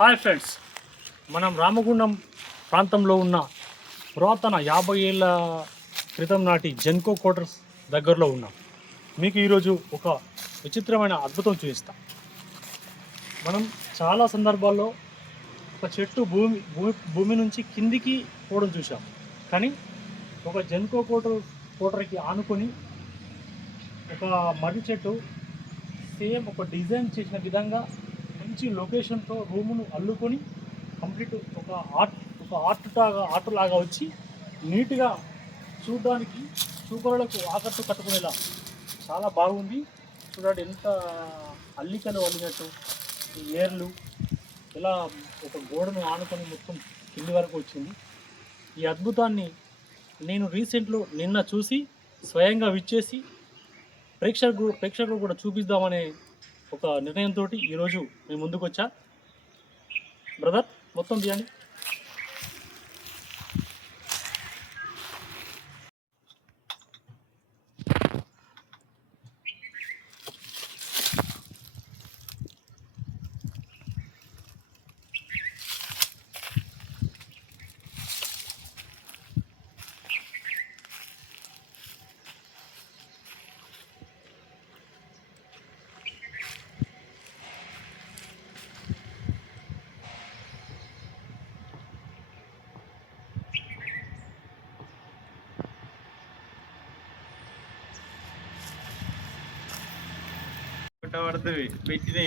Hi friends, మనం రామగుండం ప్రాంతంలో ఉన్న పురాతన 50 ఏళ్ళ క్రితం నాటి జెన్కో క్వార్టర్స్ దగ్గరలో ఉన్నాం. మీకు ఈరోజు ఒక విచిత్రమైన అద్భుతం చూపిస్తాం. మనం చాలా సందర్భాల్లో ఒక చెట్టు భూమి నుంచి కిందికి పోవడం చూసాం. కానీ ఒక జెన్కో క్వార్టర్కి ఆనుకొని ఒక మర్రి చెట్టు సేమ్ ఒక డిజైన్ చేసిన విధంగా మంచి లొకేషన్తో రూమును అల్లుకొని కంప్లీట్ ఆర్ట్ లాగా వచ్చి నీట్గా చూడడానికి చూపరులకు కట్టుకునేలా చాలా బాగుంది. చూడండి ఎంత అల్లికలు అల్లినట్టు ఈ ఏర్లు ఇలా ఒక గోడను ఆనుకొని మొత్తం కింది వరకు వచ్చింది. ఈ అద్భుతాన్ని నేను నిన్న చూసి స్వయంగా విచ్చేసి ప్రేక్షకులు కూడా చూపిద్దామనే ఒక నిర్ణయంతో ఈరోజు మేము ముందుకు వచ్చా. బ్రదర్ మొత్తం తీయండి. పడుతుంది పెట్టినే